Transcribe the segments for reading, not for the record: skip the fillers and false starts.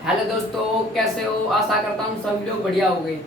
Hello दोस्तों, कैसे हो? आशा करता हूँ सभी लोग बढ़िया हो गए।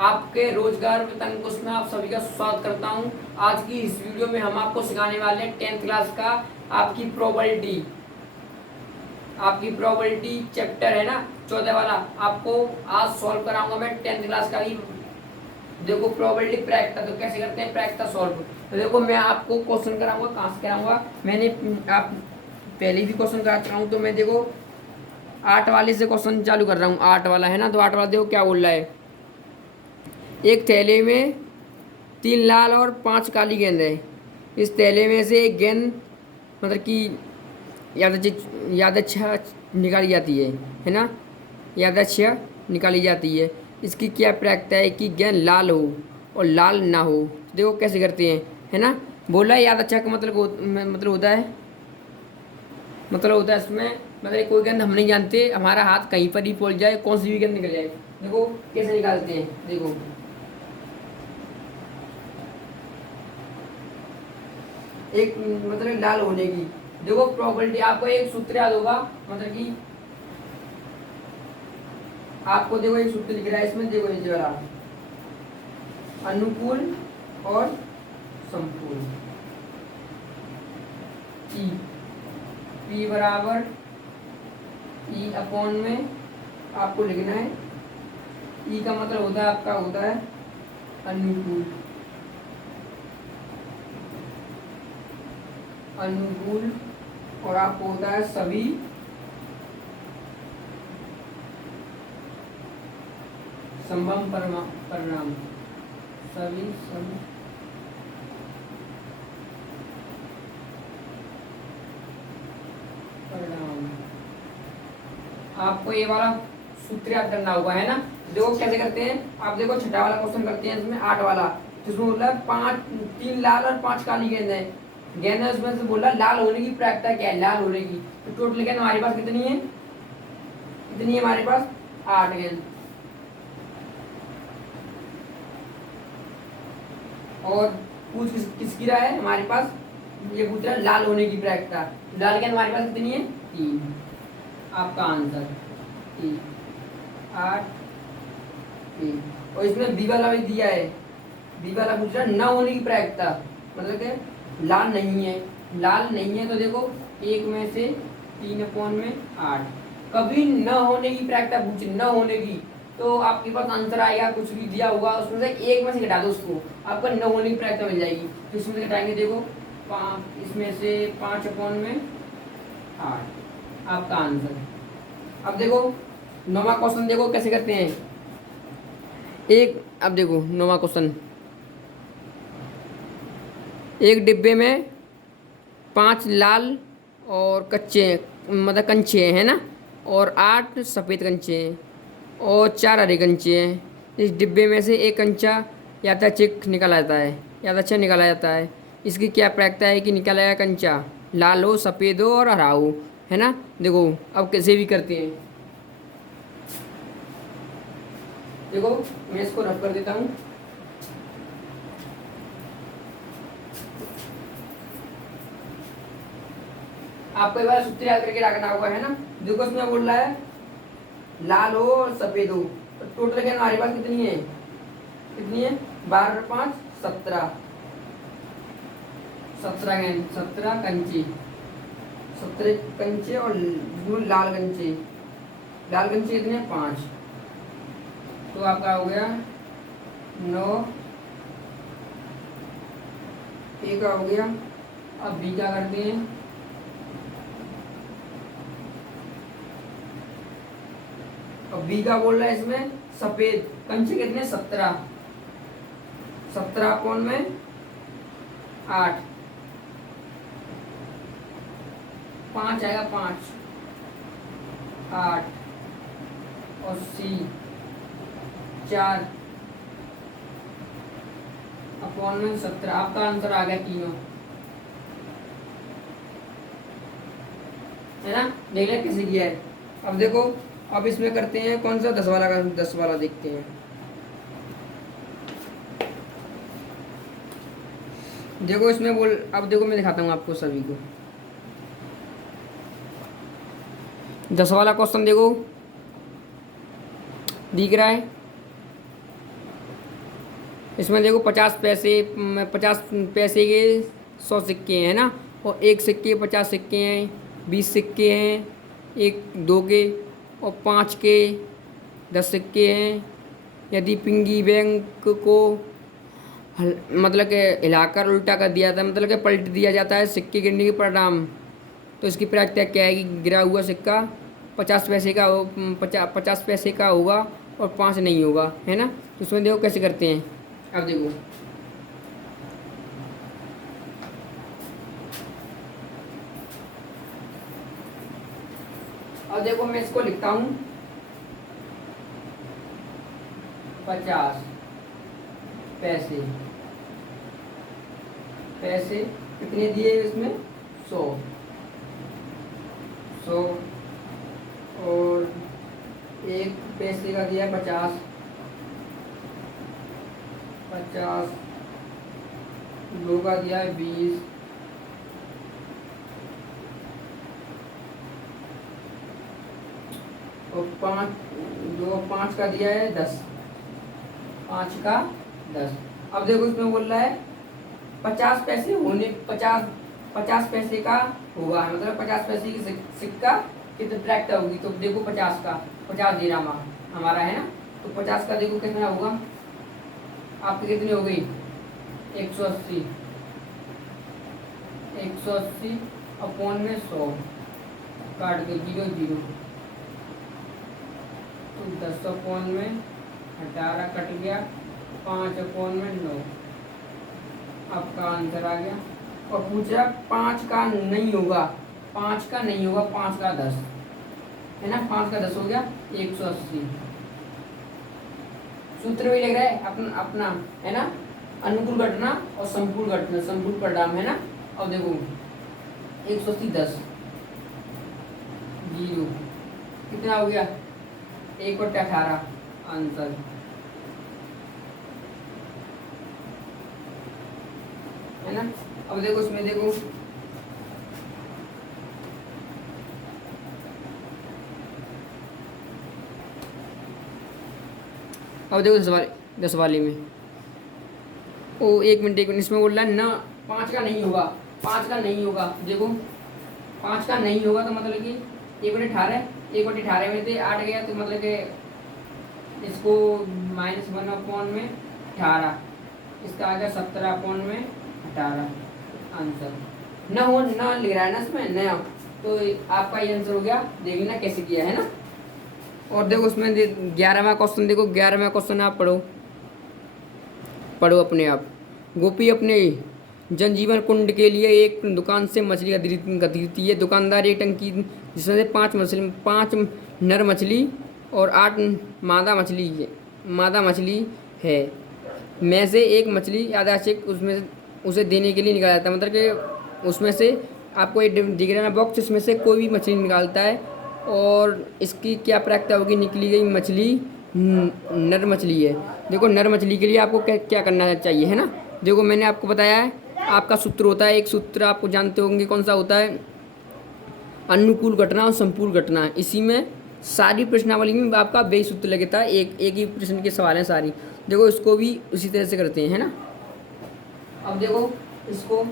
आपके रोजगार वेतन कोर्स में आप सभी का स्वागत करता हूँ। आज की इस वीडियो में हम आपको सिखाने वाले हैं 10th क्लास का आपकी प्रोबेबिलिटी। चैप्टर है ना, 14 वाला, आपको आज सॉल्व कराऊंगा मैं 10th क्लास का ही। देखो प्रोबेबिलिटी प्रैक्टा, तो कैसे करते हैं प्रैक्टा सॉल्व। तो देखो मैं आपको क्वेश्चन कराऊंगा, कहाँ से कराऊंगा, मैंने आप पहले भी क्वेश्चन करा चुका हूँ। तो मैं देखो 8 वाले से क्वेश्चन चालू कर रहा हूँ। 8 वाला है ना, तो 8 वाला देखो क्या बोल रहा है। एक थैले में 3 लाल और 5 काली गेंद है। इस थैले में से एक गेंद मतलब कि यादच्छा निकाली जाती है ना, यादच्छा निकाली जाती है। इसकी क्या प्रक्रिया है कि गेंद लाल हो और लाल ना हो। तो देखो कैसे करते हैं, है ना। बोला है यादच्छा का मतलब होता है, इसमें मतलब कोई गेंद हम नहीं जानते, हमारा हाथ कहीं पर ही पहुंच जाए, कौन सी भी गेंद निकल जाए। देखो कैसे निकालते हैं, देखो एक मतलब लाल होने की। देखो प्रोबेबिलिटी आपको एक सूत्र याद होगा, मतलब कि आपको देखो एक सूत्र लिख रहा है इसमें, देखो ये वाला अनुकूल और संपूर्ण। ई पी बराबर ई अपॉन में आपको लिखना है। ई का मतलब होता है आपका होता है अनुकूल, और आपको होता है सभी संभव परिणाम, सभी परिणाम। आपको ये वाला सूत्र याद करना होगा, है ना। देखो कैसे करते हैं, आप देखो छठा वाला क्वेश्चन करते हैं इसमें 8 वाला, जिसमें बोला 3 लाल और 5 काली गेंद है। गेंद है उसमें से बोला लाल होने की प्रायिकता क्या है, लाल होने की। तो टोटल गेंद हमारे पास कितनी है, हमारे पास 8 गेंद। और पूछ किसकी रहा है हमारे पास, ये पूछ रहा है लाल होने की प्रायिकता। लाल गेंद हमारे पास कितनी है, 3। आपका आंसर 3, 8, 3। और इसमें बी वाला भी दिया है, बी वाला पूछ रहा है न होने की प्रायिकता, मतलब कि लाल नहीं है, तो देखो 1 में से 3 अपॉन में 8। कभी न होने की प्रायिकता पूछे, न होने की, तो आपके पास आंसर आएगा, कुछ भी दिया होगा उसमें से 1 में से घटा दो उसको, आपको न होने की प्रायिकता मिल जाएगी। तो इसमें से घटाएंगे, देखो 5, इसमें से 5 अपॉन में 8, आपका आंसर। अब देखो 9वां क्वेश्चन, देखो कैसे करते हैं। अब देखो 9वां क्वेश्चन, एक डिब्बे में 5 लाल और कच्चे मतलब कंचे हैं, है ना, और 8 सफ़ेद कंचे हैं और 4 हरे कंचे हैं। इस डिब्बे में से एक कंचा यादृच्छिक निकाला जाता है, निकाला जाता है। इसकी क्या प्रायिकता है कि निकाला गया कंचा लाल हो, सफ़ेद हो और हरा हो, है ना। देखो अब कैसे भी करते हैं, देखो मैं इसको रफ कर देता हूँ। आपको एक बार सूत्र याद करके रखना होगा, है ना। देखो इसमें बोल रहा है लाल हो और सफेद हो, तो टोटल गेंद हमारे पास कितनी है, 12 और 5 17, 17 गेंद, 17 कंचे, 17 कंचे और लाल कंचे, कितने 5, तो आपका हो गया 9, ए का हो गया। अब बी क्या करते हैं, अब बी का बोल रहा है इसमें सफेद कंचे कितने 17, 17 अपॉन में 8, 5 आएगा, 5, 8 और सी 4 अपॉन में 17। आपका आंसर आ गया तीनों, है ना। देख ले कैसे किया है। अब देखो अब इसमें करते हैं कौन सा 10 वाला का, 10 वाला देखते हैं। देखो इसमें अब देखो मैं दिखाता हूँ आपको सभी को 10 वाला क्वेश्चन। देखो दिख रहा है। इसमें देखो 50 पैसे के 100 सिक्के हैं ना, और 1 सिक्के 50 सिक्के हैं, 20 सिक्के हैं, 1 2 के, और 5 के 10 सिक्के हैं। यदि पिंगी बैंक को मतलब कि हिलाकर उल्टा कर दिया था, मतलब कि पलट दिया जाता है सिक्के गिरने के परिणाम, तो इसकी प्रायिकता क्या है कि गिरा हुआ सिक्का 50 पैसे का 50 पैसे का होगा और 5 नहीं होगा, है ना। तो इसमें देखो कैसे करते हैं। अब देखो मैं इसको लिखता हूँ 50 पैसे कितने दिए इसमें 100 और 1 पैसे का दिया 50 2 का दिया है 20 और 5 का दिया है 10 5 का 10। अब देखो इसमें बोल रहा है 50 पैसे होने 50 पैसे का होगा, मतलब 50 पैसे की सिक्का कितने ट्रैक्टर होगी। तो देखो 50 का 50 दे रहा हमारा है ना, तो 50 का देखो कितना होगा आपकी, कितनी हो गई 180 अपॉन में 100 काट के 0 0, तो 10 अपॉन में 18 कट गया, 5 अपॉन में 9, आपका आंसर आ गया। और पूछ रहा 5 का नहीं होगा, 5 का 10 है ना, 5 का 10 हो गया 180। सूत्र भी लग रहा है अपना है ना, अनुकूल घटना और संपूर्ण घटना, संपूर्ण परिणाम है ना। अब देखो 180 10 0 कितना हो गया 1 और 18 आंसर है ना। अब देखो इसमें देखो अब देखो 10 वाले में, ओ 1 मिनट इसमें बोल रहा है ना 5 का नहीं होगा, 5 का नहीं होगा। देखो 5 का नहीं होगा तो मतलब कि 1/18 में से 8 गया, तो मतलब कि इसको -1 अपॉन में 18, इसका आ गया 17 अपॉन में 18 आंसर। ना लिख रहा है ना इसमें नया, तो आपका ये आंसर हो गया। देखिए ना कैसे किया है ना। और देखो उसमें 11वां क्वेश्चन देखो, 11वां क्वेश्चन आप पढ़ो अपने आप। गोपी अपने जनजीवन कुंड के लिए एक दुकान से मछली खरीदती है। दुकानदार एक टंकी जिसमें से 5 नर मछली और 8 मादा मछली है, में से एक मछली यादृच्छिक उसमें उसे देने के लिए निकाला जाता है। मतलब कि उसमें से आपको एक दिख रहा है बॉक्स, इसमें से कोई भी मछली निकालता है और इसकी क्या प्रायिकता होगी। निकली गई मछली नर मछली है। देखो नर मछली के लिए आपको क्या करना चाहिए है ना। देखो मैंने आपको बताया है, आपका सूत्र होता है, एक सूत्र आपको जानते होंगे कौन सा होता है, अनुकूल घटना और संपूर्ण घटना। इसी में सारी प्रश्नावली में आपका वही सूत्र लगता है, एक ही प्रश्न के सवाल हैं सारी। देखो इसको भी उसी तरह से करते हैं है ना। अब देखो इसको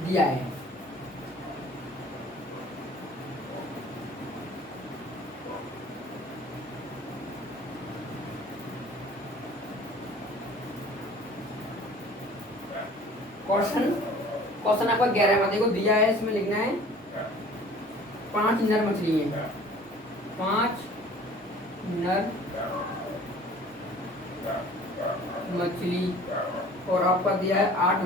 दिया है क्वेश्चन आपका 11 में देखो दिया है, इसमें लिखना है 5 नर मछली है, 5 नर मछली और आपका दिया है 8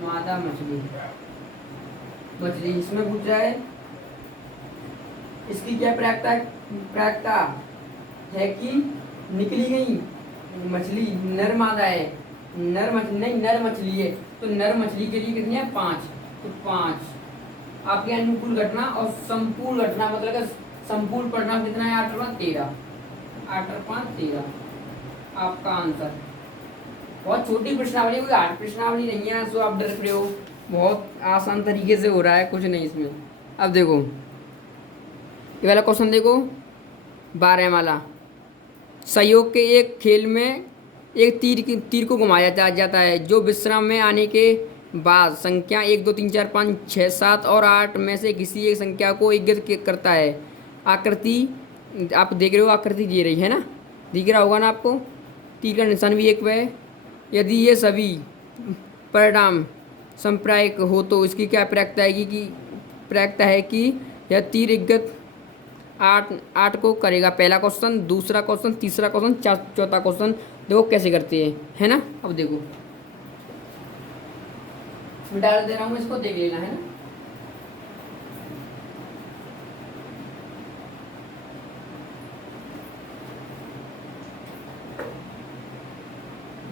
मादा मछली। इसमें पूछ रहा है इसकी क्या प्रायिकता है कि निकली गई मछली नर मादा है, नर मछली है, तो नर मछली के लिए कितनी है 5, तो 5 आपके अनुकूल घटना और संपूर्ण घटना मतलब संपूर्ण परिणाम कितना है 8 और 5 13 आपका आंसर बहुत छोटी प्रश्नावली, कोई हार्ड प्रश्नावली नहीं है, सो आप डर रहे हो। बहुत आसान तरीके से हो रहा है, कुछ नहीं इसमें। अब देखो ये वाला क्वेश्चन देखो, 12 वाला। सहयोग के एक खेल में एक तीर को घुमाया जाता है, जो विश्राम में आने के बाद संख्या 1 2 3 4 5 6 7 और 8 में से किसी एक संख्या को इंगित करता है। आकृति आप देख रहे हो, आकृति दे रही है ना, दिख रहा होगा ना आपको, तीर का निशान भी एक है। यदि ये सभी परिणाम संप्रायिक हो तो इसकी क्या प्रक्रिया है कि यह तीर इंगित 8 को करेगा। पहला क्वेश्चन, दूसरा क्वेश्चन, तीसरा क्वेश्चन, चौथा क्वेश्चन देखो कैसे करते हैं, है ना। अब देखो मैं डाल दे रहा हूँ, इसको देख लेना, है ना।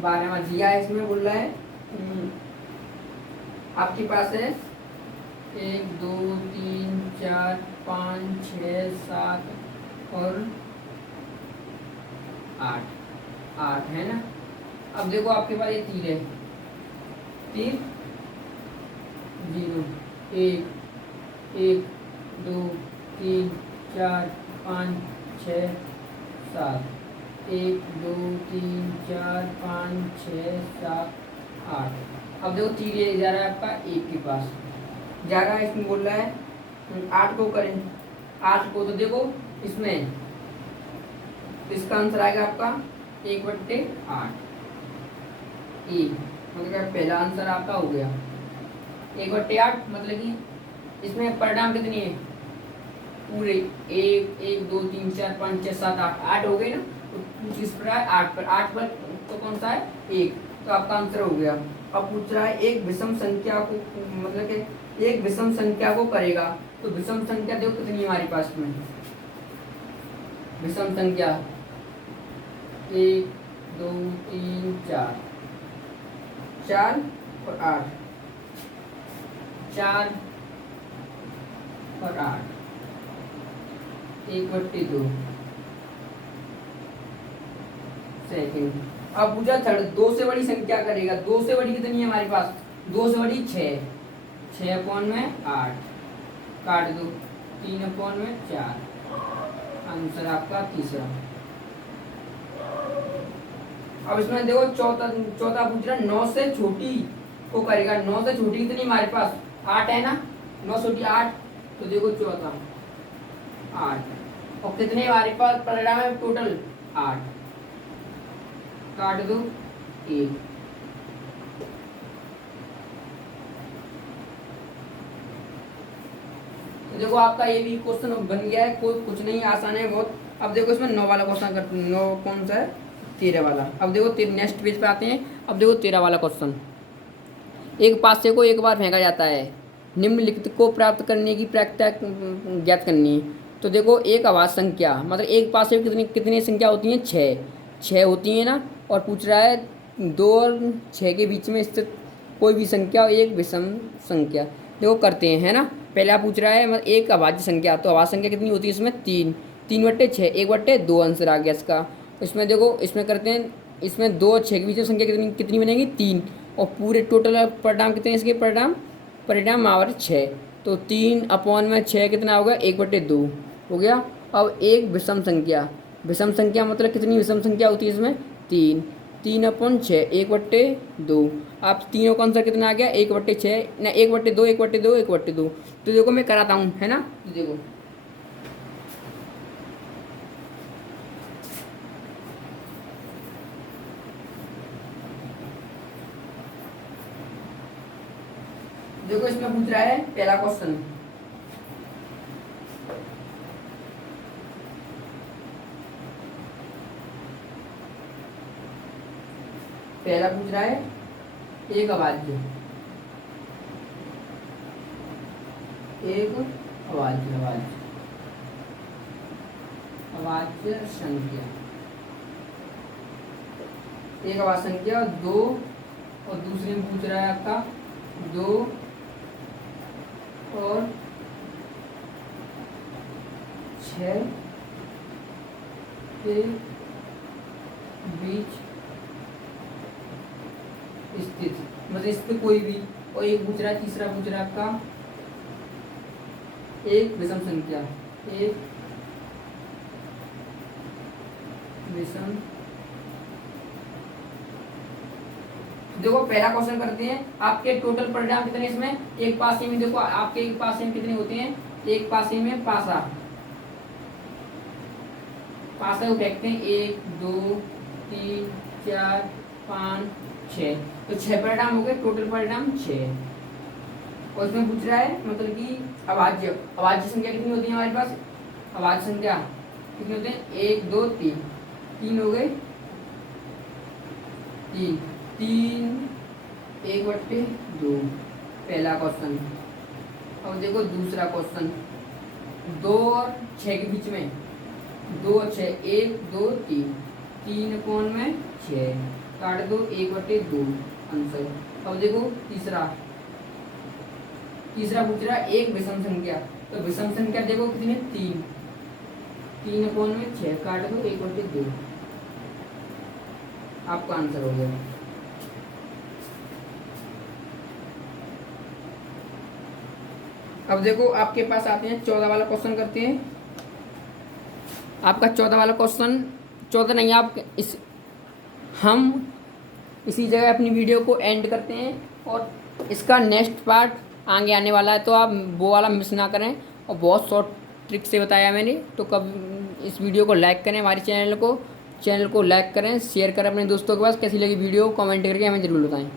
बारहवां दिया है, इसमें बोल रहा है आपके पास है 1 2 3 4 5 6 7 और 8 है ना। अब देखो आपके पास ये तीर है, तीर 0 1 1 2 3 4 5 6 7 1 2 3 4 5 6 7 8। अब देखो तीर ये जा रहा है आपका 1 के पास जा रहा है, इसमें बोल रहा है 8 को करें, 8 को, तो देखो इसमें इसका आंसर आएगा आपका 1/8 ए, मतलब पहला आंसर आपका हो गया 1/8। मतलब कि इसमें परिणाम कितनी है, पूरे 1 1 2 3 4 5 6 7 8 हो गए ना, तो किस पर है 8 पर तो कौन सा है 1, तो आपका आंसर हो गया। अब पूछ रहा है एक विषम संख्या को, मतलब कि एक विषम संख्या को करेगा, तो विषम संख्या देखो कितनी है हमारे पास में, विषम संख्या 1 2 3 4 4 और 8, 4 और 8 1/2 सेकेंड। अब पूछा थर्ड, 2 से बड़ी संख्या करेगा, 2 से बड़ी कितनी है हमारे पास, 2 से बड़ी 6/8 काट दो, 3/4 आंसर आपका तीसरा। अब इसमें देखो चौथा पूछ रहा है 9 से छोटी को करेगा, 9 से छोटी कितनी हमारे पास 8 है ना, 9 छोटी 8, तो देखो चौथा 8 और कितने हमारे पास परिणाम है टोटल 8, काट दो 1। तो देखो आपका ये भी क्वेश्चन बन गया है, कोई कुछ नहीं, आसान है बहुत। अब देखो इसमें 9 वाला क्वेश्चन करते हैं, 9 कौन सा है 13 वाला। अब देखो नेक्स्ट पेज पे आते हैं। अब देखो 13 वाला क्वेश्चन, एक पासे को एक बार फेंका जाता है, निम्नलिखित को प्राप्त करने की प्रक्रिया ज्ञात करनी है। तो देखो एक आवाज संख्या, मतलब एक पासे कितनी कितनी संख्या होती है 6 होती है ना, और पूछ रहा है 2 और 6 के बीच में स्थित कोई भी संख्या एक विषम संख्या। देखो करते हैं, है ना। पहला पूछ रहा है मतलब एक अभाज्य संख्या, तो अभाज्य संख्या कितनी होती है इसमें 3/6 1/2 आंसर आ गया इसका। इसमें देखो इसमें करते हैं, इसमें 2 और 6 के बीच में संख्या कितनी कितनी बनेगी 3, और पूरे टोटल परिणाम कितने इसके परिणाम मावर 6, तो 3/6 कितना होगा 1/2 हो गया। अब एक विषम संख्या, विषम संख्या मतलब कितनी विषम संख्या होती है इसमें 3/6 1/2। आप तीनों का आंसर कितना आ गया 1/6 ना 1/2 1/2 1/2। तो देखो मैं कराता हूँ, है ना। तो देखो इसमें पूछ रहा है पहला क्वेश्चन, पहला पूछ रहा है एक अभाज्य संख्या, एक अभाज्य संख्या 2, और दूसरे में पूछ रहा है आपका 2 और 6 के बीच स्थित, मतलब स्थित कोई भी। और एक पूछ रहा है, तीसरा पूछ रहा है आपका एक विषम संख्या, एक विषम। देखो पहला क्वेश्चन करते हैं, आपके टोटल परिणाम कितने इसमें, एक पासे में देखो आपके एक पासे में कितने होते हैं, एक पासे में पासा, पासा को फेंकते हैं 1 2 3 4 5 6, तो 6 परिणाम हो गए, टोटल परिणाम 6। और इसमें पूछ रहा है मतलब कि अभाज्य, अभाज्य संख्या कितनी होती है हमारे पास, अभाज्य संख्या कितने होते हैं 1 2 3, 3 हो गए, 3 3 1/2, पहला क्वेश्चन। अब देखो दूसरा क्वेश्चन, 2 और 6 के बीच में, 2 और 6, 1 2 3, 3 कोण में 6, काट दो 1/2 आंसर। अब देखो तीसरा पूछ रहा है एक विषम संख्या, तो विषम संख्या देखो कितनी, 3, 3 कोण में 6, काट दो 1/2, आपका आंसर हो गया। अब देखो आपके पास आते हैं 14 वाला क्वेश्चन करते हैं। आपका 14 वाला क्वेश्चन, 14 नहीं, आप हम इसी जगह अपनी वीडियो को एंड करते हैं और इसका नेक्स्ट पार्ट आगे आने वाला है, तो आप वो वाला मिस ना करें। और बहुत शॉर्ट ट्रिक से बताया मैंने, तो कब इस वीडियो को लाइक करें, हमारे चैनल को लाइक करें, शेयर करें अपने दोस्तों के पास। कैसी लगी वीडियो कमेंट करके हमें ज़रूर बताएं।